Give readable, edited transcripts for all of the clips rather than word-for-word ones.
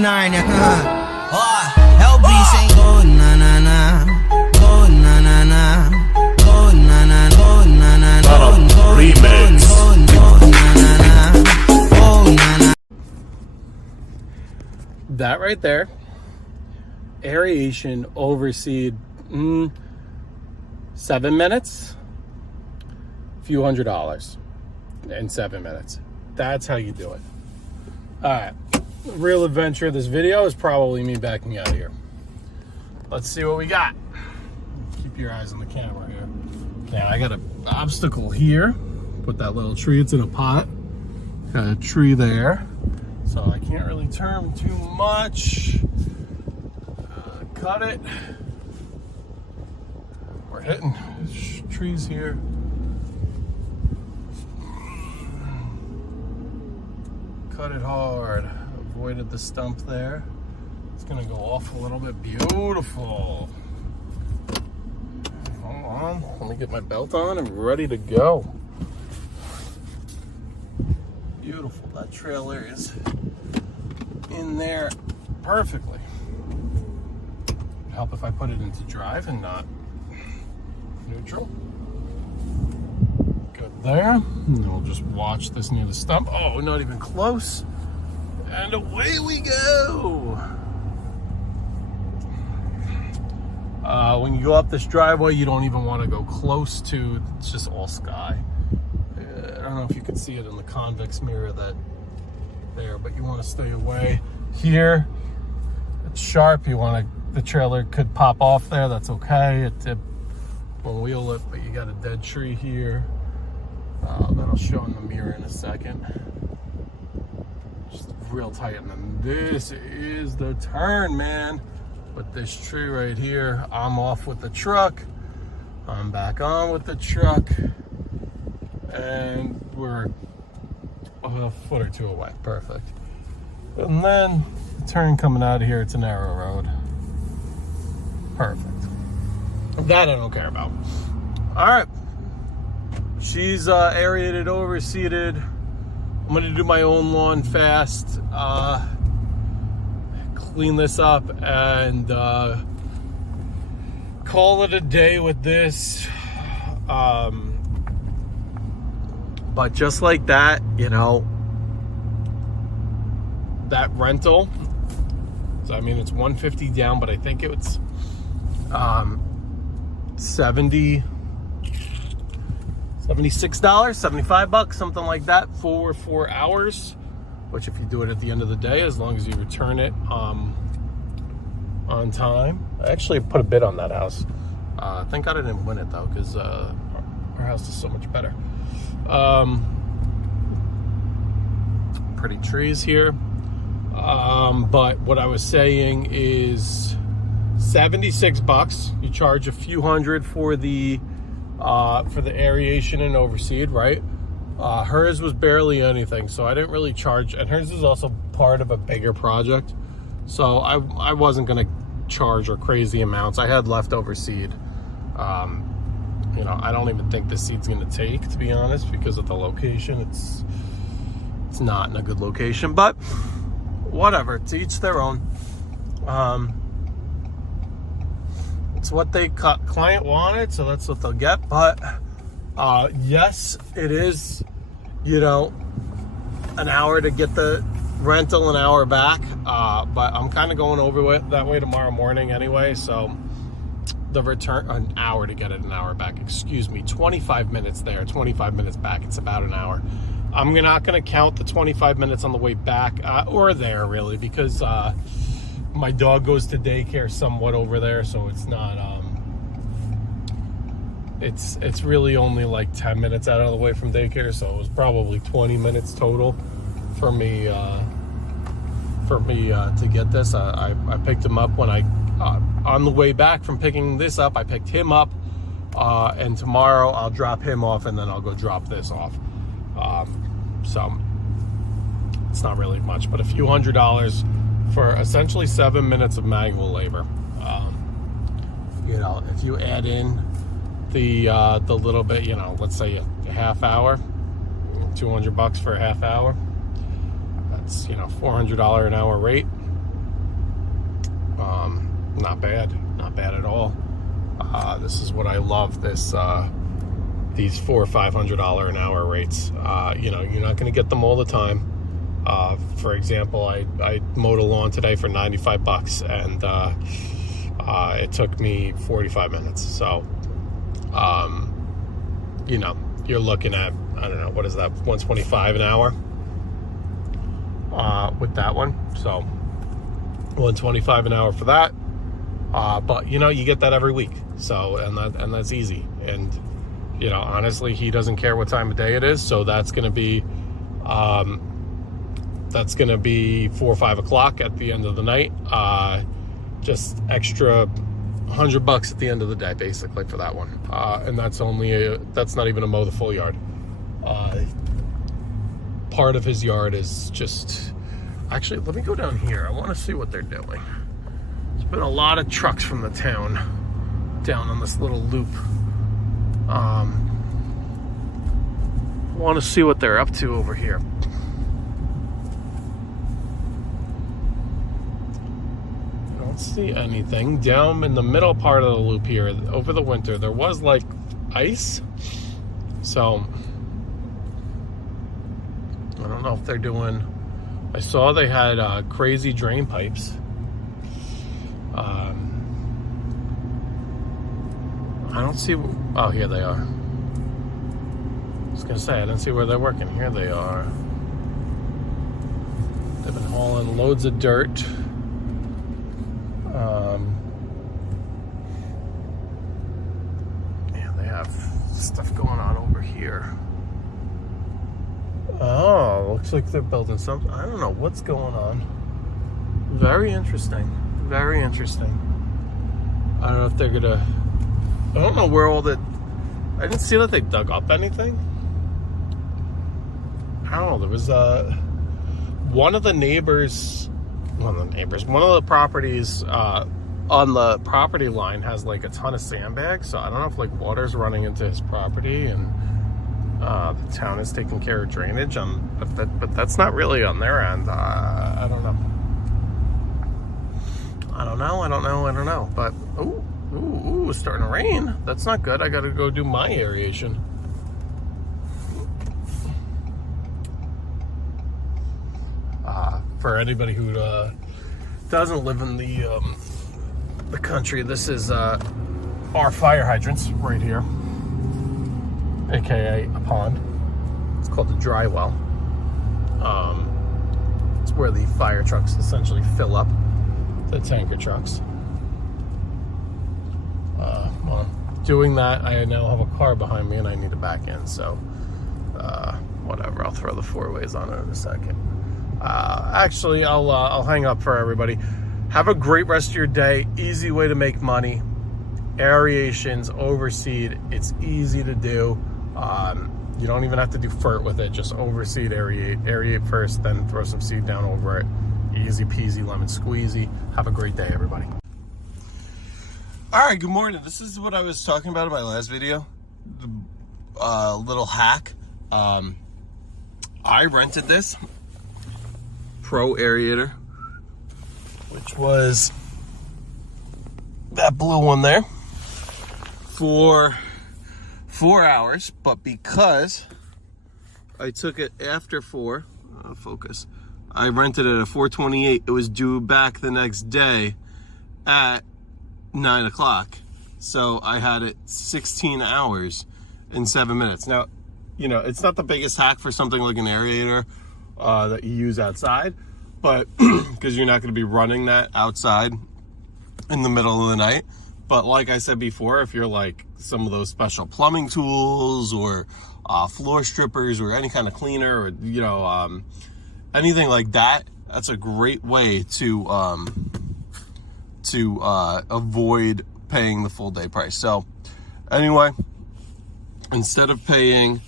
69. LB saying go na na na, go na na na, go na na na, go na na na, remix. That right there, aeration overseed, 7 minutes, few $100 in 7 minutes. That's how you do it. All right, the real adventure of this video is probably me backing out of here. Let's see what we got. Keep your eyes on the camera here. Now I got an obstacle here. Put that little tree, it's in a pot. Got a tree there. So I can't really turn too much. Cut it. We're hitting trees here. Cut it hard. Avoided the stump there. It's gonna go off a little bit. Beautiful. Hold on. Let me get my belt on and ready to go. Beautiful. That trailer is in there perfectly. Help if I put it into drive and not neutral. Good there. And then we'll just watch this near the stump. Oh, not even close. And away we go. When you go up this driveway, you don't even want to go close to, it's just all sky. I don't know if you can see it in the convex mirror that there, but you want to stay away. Here, it's sharp. You want to, the trailer could pop off there. That's okay. It won't wheel it, but you got a dead tree here. That'll show in the mirror in a second. Just real tight. And then this is the turn, man. With this tree right here, I'm off with the truck. I'm back on with the truck. And we're a foot or two away. Perfect. And then the turn coming out of here, it's a narrow road. Perfect. That I don't care about. All right. She's aerated, overseeded. I'm gonna do my own lawn fast. Clean this up and call it a day with this. But just like that, you know, that rental, so I mean it's $150 down, but I think it's $76, $75, something like that for 4 hours, which if you do it at the end of the day, as long as you return it on time. I actually put a bid on that house. Thank God I didn't win it though, because our house is so much better. Pretty trees here. But what I was saying is $76. You charge a few hundred for the aeration and overseed, right? Hers was barely anything, so I didn't really charge, and hers is also part of a bigger project, so I wasn't gonna charge her crazy amounts. I had leftover seed. You know, I don't even think this seed's gonna take, to be honest, because of the location. It's not in a good location, but whatever, to each their own. It's what they client wanted, so that's what they'll get. But yes, it is, you know, an hour to get the rental, an hour back, but I'm kind of going over that way tomorrow morning anyway, so the return, an hour to get it, an hour back, excuse me, 25 minutes there, 25 minutes back, it's about an hour. I'm not going to count the 25 minutes on the way back, or there really, because my dog goes to daycare somewhat over there, so it's not, it's really only like 10 minutes out of the way from daycare, so it was probably 20 minutes total for me to get this. I picked him up when on the way back from picking this up, I picked him up, and tomorrow I'll drop him off, and then I'll go drop this off. So it's not really much, but a few $100 for essentially 7 minutes of manual labor. You know, if you add in the little bit, you know, let's say a half hour, $200 for a half hour, that's, you know, $400 an hour rate. not bad at all. This is what I love, these $400 or $500 an hour rates. You know, you're not going to get them all the time. For example, I mowed a lawn today for $95, and it took me 45 minutes. So, you know, you're looking at, I don't know, what is that, $125 an hour with that one. So $125 an hour for that. But you know, you get that every week. So, and that's easy. And you know, honestly, he doesn't care what time of day it is. So that's going to be 4 or 5 o'clock at the end of the night. Just extra $100 at the end of the day, basically, for that one. And that's not even a mow the full yard. Part of his yard is just, actually, let me go down here. I want to see what they're doing. There's been a lot of trucks from the town down on this little loop. I want to see what they're up to over here. I don't see anything. Down in the middle part of the loop here, over the winter, there was like ice. So I don't know if they're doing, I saw they had crazy drain pipes. I don't see, oh, here they are. I was gonna say, I didn't see where they're working. Here they are. They've been hauling loads of dirt. Yeah, they have stuff going on over here. Oh, looks like they're building something. I don't know what's going on. Very interesting. Very interesting. I don't know if they're gonna, I don't know where all that, I didn't see that they dug up anything. I don't know, there was one of the properties on the property line has like a ton of sandbags, so I don't know if like water's running into his property and the town is taking care of drainage on, but that's not really on their end. I don't know. I don't know. But ooh, it's starting to rain. That's not good. I got to go do my aeration. For anybody who doesn't live in the country, this is our fire hydrants right here, aka a pond. It's called the dry well. It's where the fire trucks essentially fill up the tanker trucks. Well, doing that, I now have a car behind me and I need to back in, so whatever, I'll throw the 4-ways on it in a second. Actually, I'll hang up for everybody. Have a great rest of your day. Easy way to make money. Aerations, overseed, it's easy to do. You don't even have to do fert with it, just overseed, aerate first, then throw some seed down over it. Easy peasy, lemon squeezy. Have a great day, everybody. All right, good morning. This is what I was talking about in my last video. The little hack. I rented this Pro aerator, which was that blue one there, for 4 hours, but because I took it after 4, focus, I rented it at 4:28. It was due back the next day at 9 o'clock. So I had it 16 hours and 7 minutes. Now, you know, it's not the biggest hack for something like an aerator that you use outside, but because you're not going to be running that outside in the middle of the night. But like I said before, if you're like some of those special plumbing tools or floor strippers or any kind of cleaner, or you know, anything like that, that's a great way to avoid paying the full day price. So anyway, instead of paying,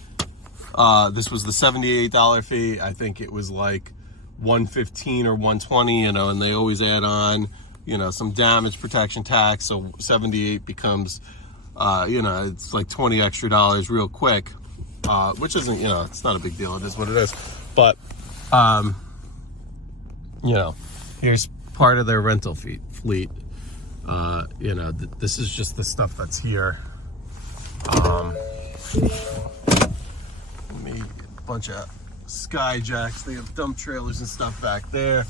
this was the $78 fee. I think it was like $115 or $120, you know, and they always add on, you know, some damage protection tax. So 78 becomes, you know, it's like $20 extra real quick, which isn't, you know, it's not a big deal. It is what it is. But, you know, here's part of their rental fleet. You know, this is just the stuff that's here. A bunch of Skyjacks. They have dump trailers and stuff back there.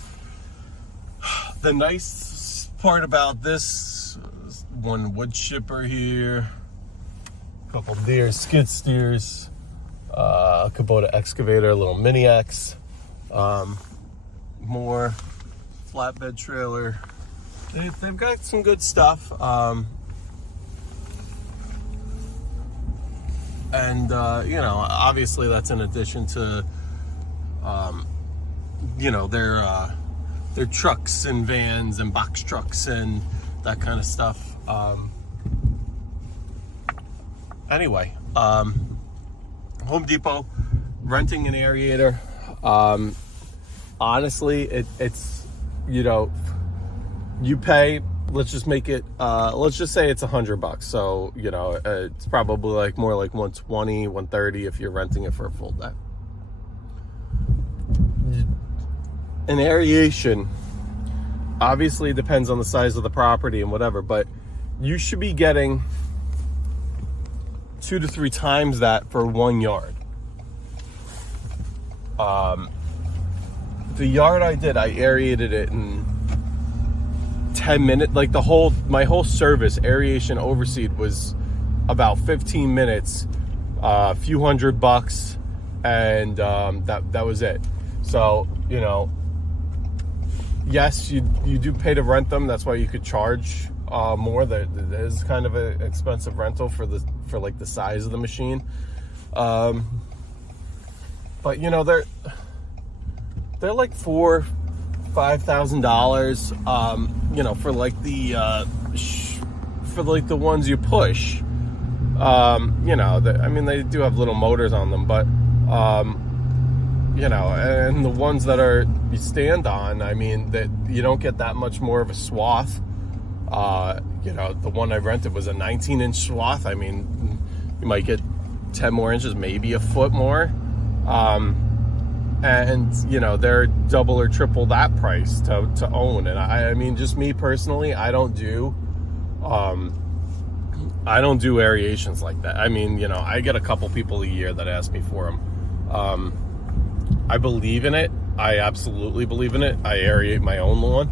The nice part about this is one wood chipper here, a couple Deere skid steers, a Kubota excavator, a little mini X, more flatbed trailer. They've got some good stuff. And you know, obviously that's in addition to, you know, their trucks and vans and box trucks and that kind of stuff. Anyway, Home Depot, renting an aerator. Honestly, it's, you know, you pay, let's just make it, let's just say it's $100. So, you know, it's probably like more like 120, 130 if you're renting it for a full day. An aeration obviously depends on the size of the property and whatever, but you should be getting 2 to 3 times that for 1 yard. The yard I did, I aerated it in 10 minutes. Like my whole service, aeration overseed, was about 15 minutes, a few $100, and that was it. So, you know, yes, you do pay to rent them. That's why you could charge more. That is kind of an expensive rental for like the size of the machine. But you know, they're like $4,000-$5,000. You know, for like the ones you push. You know, I mean, they do have little motors on them, but you know, and the ones that you stand on, I mean, that you don't get that much more of a swath. You know, the one I rented was a 19-inch swath. I mean, you might get 10 more inches, maybe a foot more. And you know, they're double or triple that price to own. And I mean, just me personally, I don't do aerations like that. I mean, you know, I get a couple people a year that ask me for them. I believe in it. I absolutely believe in it. I aerate my own lawn.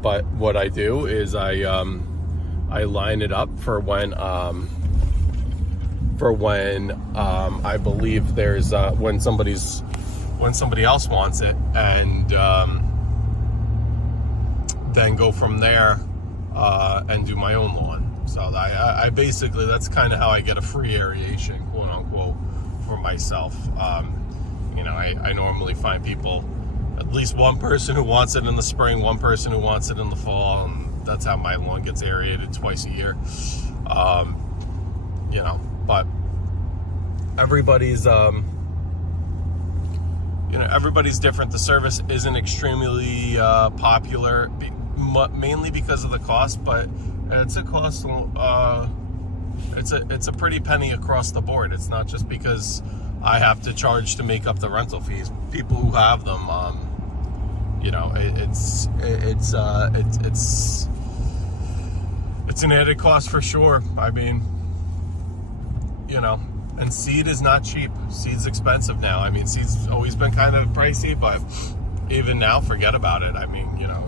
But what I do is I line it up for when I believe there's when somebody else wants it, and then go from there and do my own lawn. So I basically, that's kind of how I get a free aeration, quote unquote, for myself. You know, I normally find people, at least one person who wants it in the spring, one person who wants it in the fall, and that's how my lawn gets aerated twice a year. You know, but everybody's you know, everybody's different. The service isn't extremely popular, mainly because of the cost, but it's a cost. It's a pretty penny across the board. It's not just because I have to charge to make up the rental fees. People who have them, you know, it's an added cost for sure. I mean, you know, and seed is not cheap. Seed's expensive now. I mean, seed's always been kind of pricey, but even now, forget about it. I mean, you know,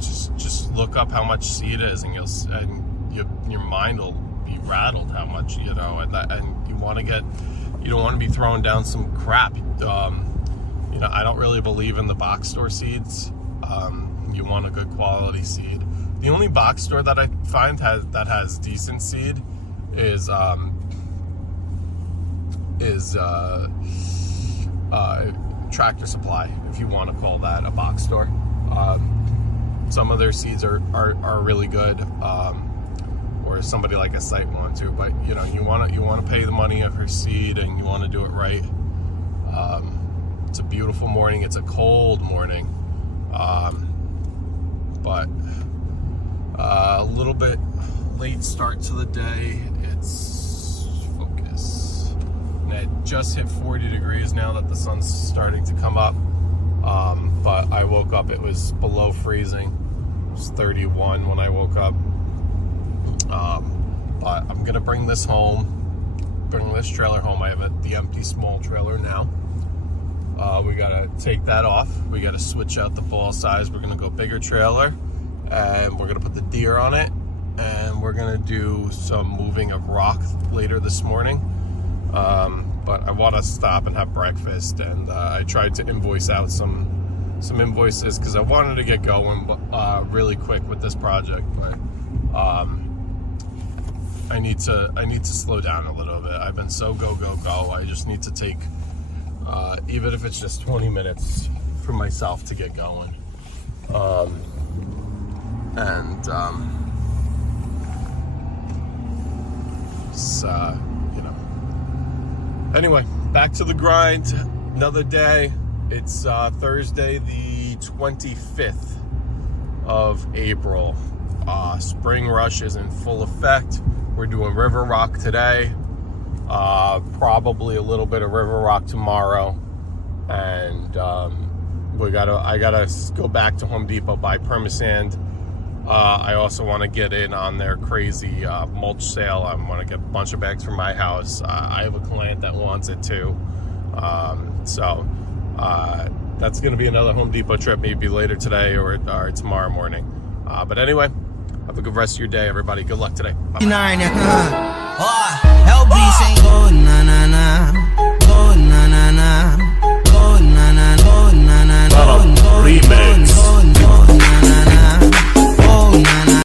just look up how much seed is, and your mind will be rattled how much, you know, and you don't want to be throwing down some crap. You know, I don't really believe in the box store seeds. You want a good quality seed. The only box store that I find that has decent seed is Tractor Supply, if you want to call that a box store. Some of their seeds are really good, or somebody like a site want to, but you know, you want to pay the money for seed, and you want to do it right. It's a beautiful morning. It's a cold morning, but a little bit late start to the day. It's focus. And it just hit 40 degrees now that the sun's starting to come up. But I woke up, it was below freezing. was 31 when I woke up. But I'm gonna bring this trailer home. I have the empty small trailer now. We gotta take that off. We gotta switch out the ball size. We're gonna go bigger trailer, and we're gonna put the deer on it, and we're gonna do some moving of rock later this morning. But I want to stop and have breakfast, and I tried to invoice out some invoices because I wanted to get going really quick with this project, but I need to slow down a little bit. I've been so go. I just need to take even if it's just 20 minutes for myself to get going. Anyway, back to the grind. Another day. It's Thursday, the 25th of April. Spring rush is in full effect. We're doing river rock today. Probably a little bit of river rock tomorrow, and I gotta go back to Home Depot, buy permasand. I also want to get in on their crazy mulch sale. I want to get a bunch of bags for my house. I have a client that wants it too, so that's going to be another Home Depot trip, maybe later today or tomorrow morning. But anyway, have a good rest of your day, everybody. Good luck today. Bye-bye.